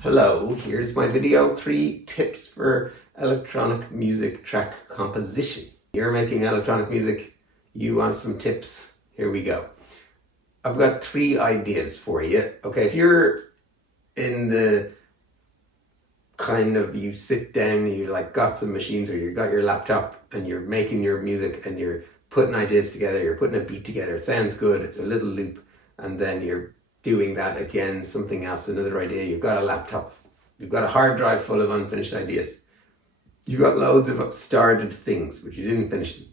Hello, here's my video, 3 tips for electronic music track composition. You're making electronic music, you want some tips, here we go. I've got 3 ideas for you. Okay, if you're in the kind of, you sit down, you like got some machines or you got your laptop and you're making your music and you're putting ideas together, you're putting a beat together, it sounds good, it's a little loop, and then you're doing that again, something else, another idea, you've got a laptop, you've got a hard drive full of unfinished ideas. You've got loads of started things, but you didn't finish them.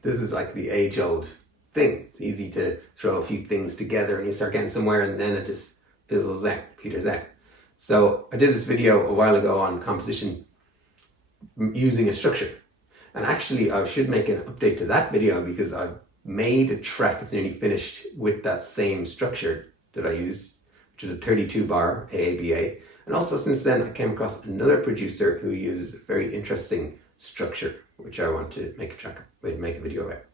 This is like the age-old thing. It's easy to throw a few things together and you start getting somewhere and then it just fizzles out, peters out. So I did this video a while ago on composition using a structure. And actually I should make an update to that video because I've made a track that's nearly finished with that same structure that I used, which was a 32 bar AABA. And also since then I came across another producer who uses a very interesting structure, which I want to make a video about.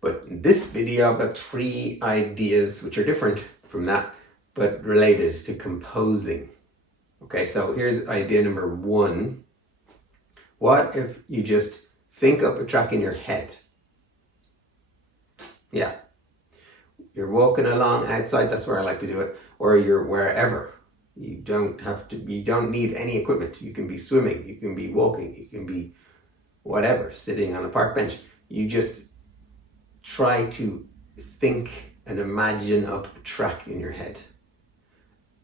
But in this video I've got 3 ideas which are different from that, but related to composing. Okay, so here's idea number 1. What if you just think up a track in your head? Yeah. You're walking along outside, that's where I like to do it, or you're wherever. You don't need any equipment. You can be swimming, you can be walking, you can be whatever, sitting on a park bench. You just try to think and imagine up a track in your head.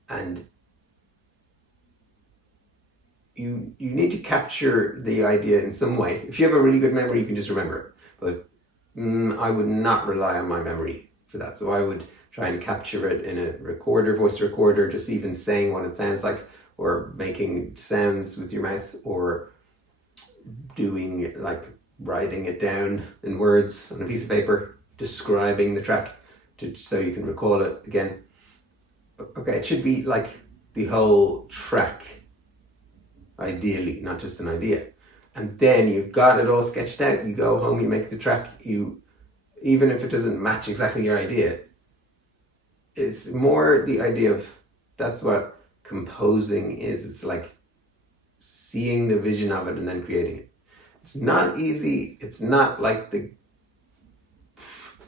And you need to capture the idea in some way. If you have a really good memory, you can just remember it. But I would not rely on my memory for that. So I would try and capture it in a recorder, voice recorder, just even saying what it sounds like, or making sounds with your mouth, or doing like writing it down in words on a piece of paper, describing the track so you can recall it again. Okay, it should be like the whole track, ideally, not just an idea. And then you've got it all sketched out, you go home, you make the track, even if it doesn't match exactly your idea, it's more the idea of, that's what composing is. It's like seeing the vision of it and then creating it. It's not easy, it's not like the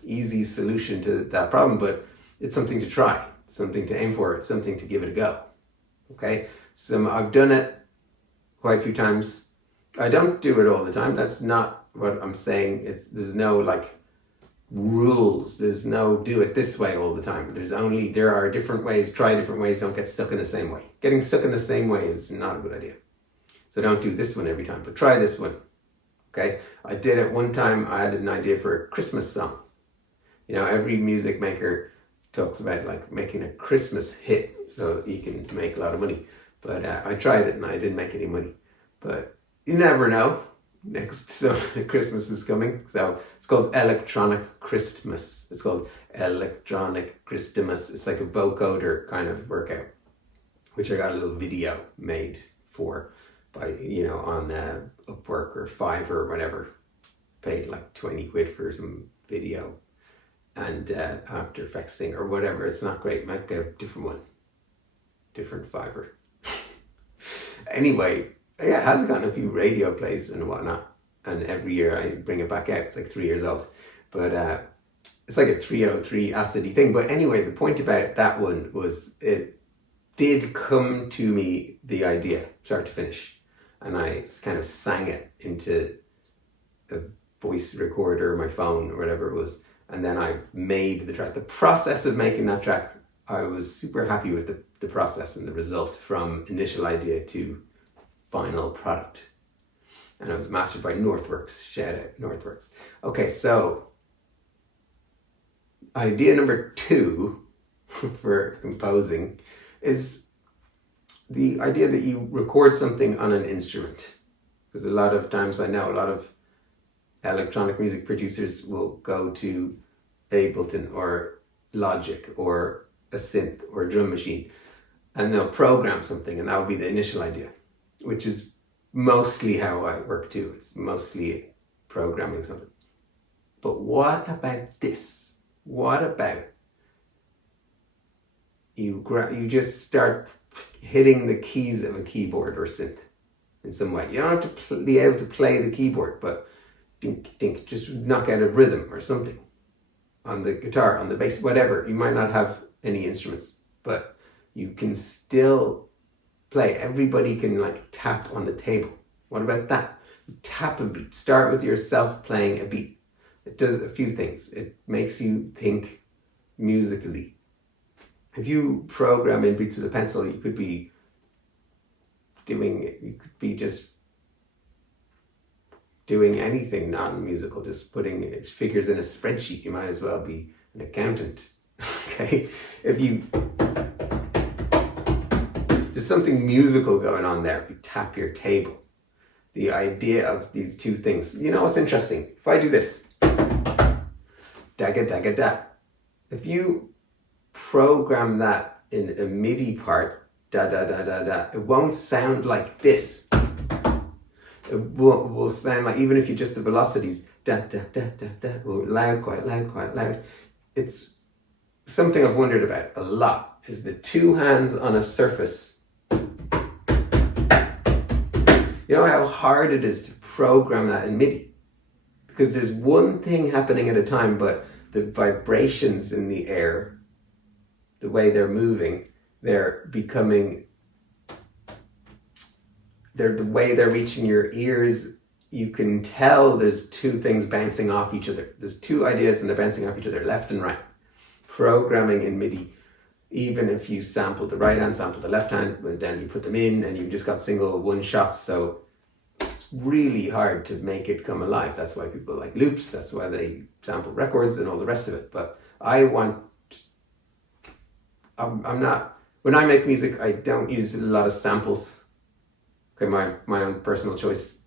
easy solution to that problem, but it's something to try, something to aim for, it's something to give it a go. Okay, so I've done it quite a few times. I don't do it all the time, that's not what I'm saying. There's no like rules, there's no do it this way all the time. There are different ways, try different ways, don't get stuck in the same way. Getting stuck in the same way is not a good idea. So don't do this one every time, but try this one. Okay, I did it one time, I had an idea for a Christmas song. You know, every music maker talks about like making a Christmas hit so you can make a lot of money. But I tried it and I didn't make any money. But you never know. So Christmas is coming. So it's called Electronic Christmas. It's called Electronic Christmas. It's like a vocoder kind of workout, which I got a little video made for by, on Upwork or Fiverr or whatever. Paid like 20 quid for some video and After Effects thing or whatever. It's not great. Might get a different one. Different Fiverr. Anyway, yeah, it has gotten a few radio plays and whatnot, and every year I bring it back out. It's like 3 years old, but it's like a 303 acidy thing. But anyway, the point about that one was it did come to me, the idea, start to finish, and I kind of sang it into a voice recorder, my phone, or whatever it was, and then I made the track. The process of making that track, I was super happy with the process and the result from initial idea to final product. And it was mastered by Northworks. Shout out Northworks. Okay, so idea number 2 for composing is the idea that you record something on an instrument. Because a lot of times I know a lot of electronic music producers will go to Ableton or Logic or a synth or a drum machine, and they'll program something, and that will be the initial idea, which is mostly how I work too. It's mostly programming something. But what about this? What about you just start hitting the keys of a keyboard or synth in some way. You don't have to be able to play the keyboard, but dink, dink, just knock out a rhythm or something on the guitar, on the bass, whatever. You might not have any instruments, but you can still play. Everybody can like tap on the table. What about that? Tap a beat. Start with yourself playing a beat. It does a few things. It makes you think musically. If you program in beats with a pencil, you could be just doing anything non-musical, just putting figures in a spreadsheet. You might as well be an accountant. Okay? If you there's something musical going on there. If you tap your table, the idea of these two things. You know what's interesting? If I do this, daga daga da. If you program that in a MIDI part, da da da da da, it won't sound like this. It will sound like, even if you just the velocities, da da da da da, loud, quiet, loud, quiet, loud. It's something I've wondered about a lot. Is the two hands on a surface. You know how hard it is to program that in MIDI? Because there's one thing happening at a time, but the vibrations in the air, the way they're moving, the way they're reaching your ears, you can tell there's two things bouncing off each other. There's two ideas and they're bouncing off each other, left and right. Programming in MIDI, even if you sample the right hand, sample the left hand, and then you put them in and you've just got single one shots, so it's really hard to make it come alive. That's why people like loops, that's why they sample records and all the rest of it. But I'm not, when I make music, I don't use a lot of samples. Okay, my own personal choice.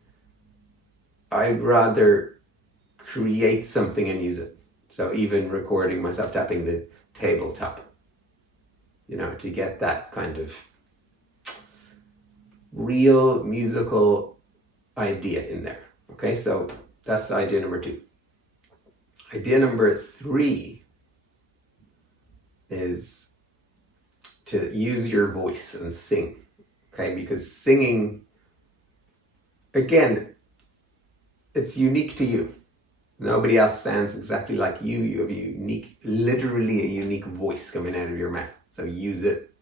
I'd rather create something and use it. So even recording myself tapping the tabletop, you know, to get that kind of real musical idea in there. Okay, so that's idea number 2. Idea number 3 is to use your voice and sing. Okay, because singing, again, it's unique to you. Nobody else sounds exactly like you. You have a unique, literally a unique voice coming out of your mouth. So use it,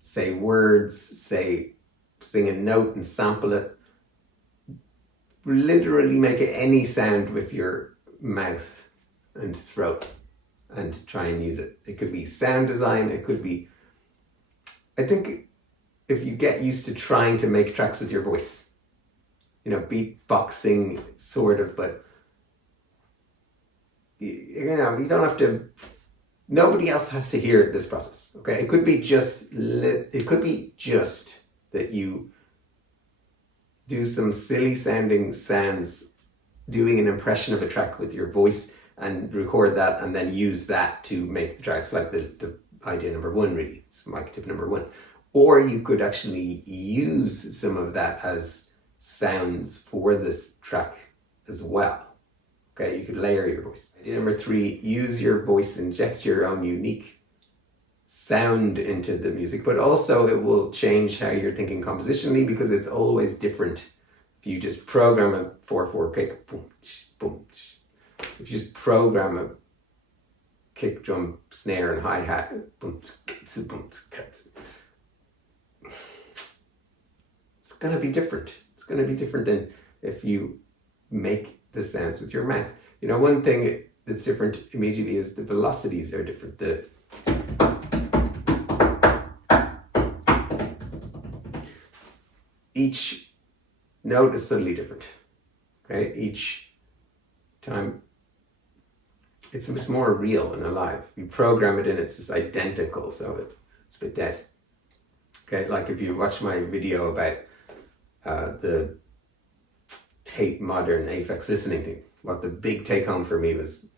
say words, sing a note and sample it. Literally make it any sound with your mouth and throat and try and use it. It could be sound design, it could be, I think if you get used to trying to make tracks with your voice, you know, beatboxing sort of, but you know, you don't have to, nobody else has to hear this process, okay? It could be just that you do some silly sounding sounds doing an impression of a track with your voice and record that and then use that to make the track. It's like the idea number 1, really. It's mic tip number 1. Or you could actually use some of that as sounds for this track as well. Okay, you could layer your voice. Idea number 3, use your voice, inject your own unique sound into the music, but also it will change how you're thinking compositionally because it's always different. If you just program a 4/4 kick, boom, boom. If you just program a kick, drum, snare, and hi-hat, boom, boom, it's gonna be different. It's gonna be different than if you make the sounds with your mouth. You know, one thing that's different immediately is the velocities are different. Each note is subtly different. Okay, each time it's more real and alive. You program it in, it's just identical, so it's a bit dead. Okay, like if you watch my video about the Tate Modern Aphex listening thing, what the big take home for me was,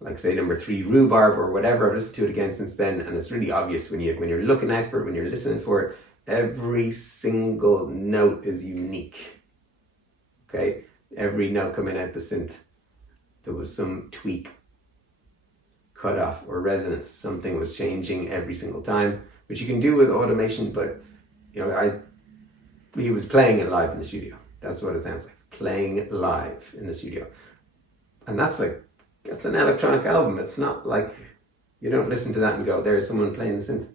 like say number 3 rhubarb or whatever. I've listened to it again since then, and it's really obvious when you're looking out for it, when you're listening for it, every single note is unique. Okay, every note coming out the synth, there was some tweak cutoff or resonance. Something was changing every single time, which you can do with automation, but he was playing it live in the studio. That's what it sounds like, playing live in the studio. And that's an electronic album. It's not like, you don't listen to that and go, there's someone playing the synth.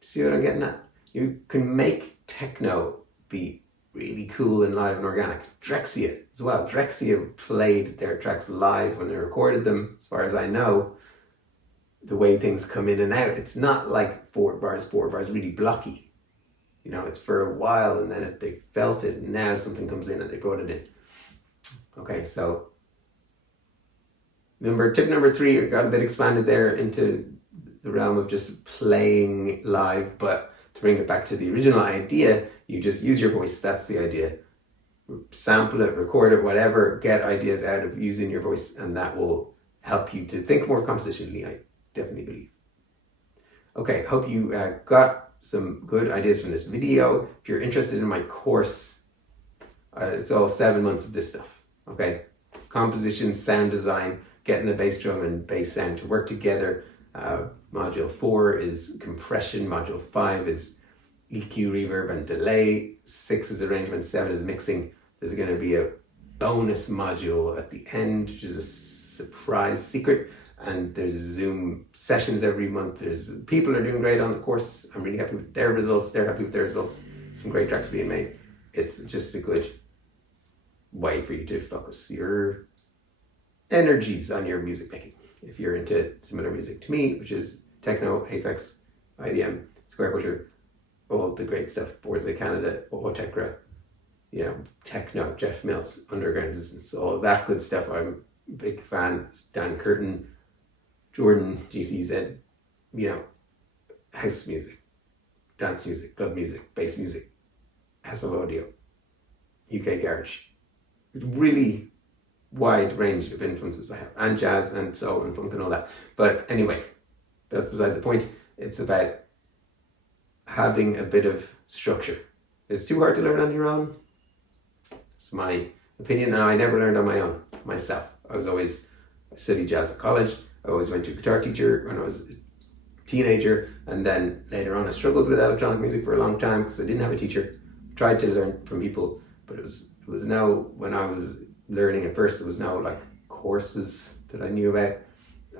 See what I'm getting at? You can make techno be really cool and live and organic. Drexciya as well. Drexciya played their tracks live when they recorded them. As far as I know, the way things come in and out, it's not like 4 bars, really blocky. It's for a while, and then they felt it, and now something comes in and they brought it in. Okay, so tip number 3, it got a bit expanded there into the realm of just playing live, but to bring it back to the original idea, you just use your voice. That's the idea. Sample it, record it, whatever, get ideas out of using your voice, and that will help you to think more compositionally, I definitely believe. Okay, hope you got some good ideas from this video. If you're interested in my course, it's all 7 months of this stuff. Okay, composition, sound design, getting the bass drum and bass sound to work together. Module 4 is compression, module 5 is EQ, reverb and delay, 6 is arrangement, 7 is mixing. There's going to be a bonus module at the end, which is a surprise secret, and there's Zoom sessions every month. People are doing great on the course. I'm really happy with their results. They're happy with their results. Some great tracks being made. It's just a good way for you to focus your energies on your music making. If you're into similar music to me, which is techno, Aphex, IDM, Square Pusher, all the great stuff, Boards of Canada, Otekra, techno, Jeff Mills, Underground Resistance, all that good stuff. I'm a big fan. Dan Curtin, Jordan, GCZ, house music, dance music, club music, bass music, Hassel Audio, UK Garage. Really wide range of influences I have, and jazz and soul and funk and all that. But anyway, that's beside the point. It's about having a bit of structure. It's too hard to learn on your own. It's my opinion. Now, I never learned on my own, myself. I studied jazz at college. I always went to a guitar teacher when I was a teenager, and then later on I struggled with electronic music for a long time because I didn't have a teacher. Tried to learn from people, but it was no, when I was learning at first, it was no like courses that I knew about.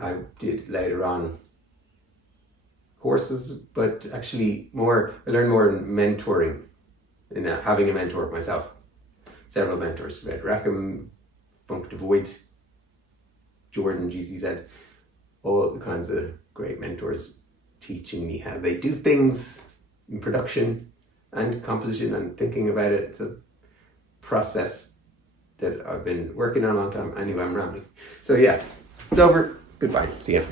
I did later on courses, but actually I learned more in mentoring, in having a mentor myself. Several mentors, Red Rackham, Funk Devoid, Jordan, GCZ, all the kinds of great mentors teaching me how they do things in production and composition and thinking about it. It's a process that I've been working on a long time. Anyway, I'm rambling. So yeah, it's over. Goodbye. See ya.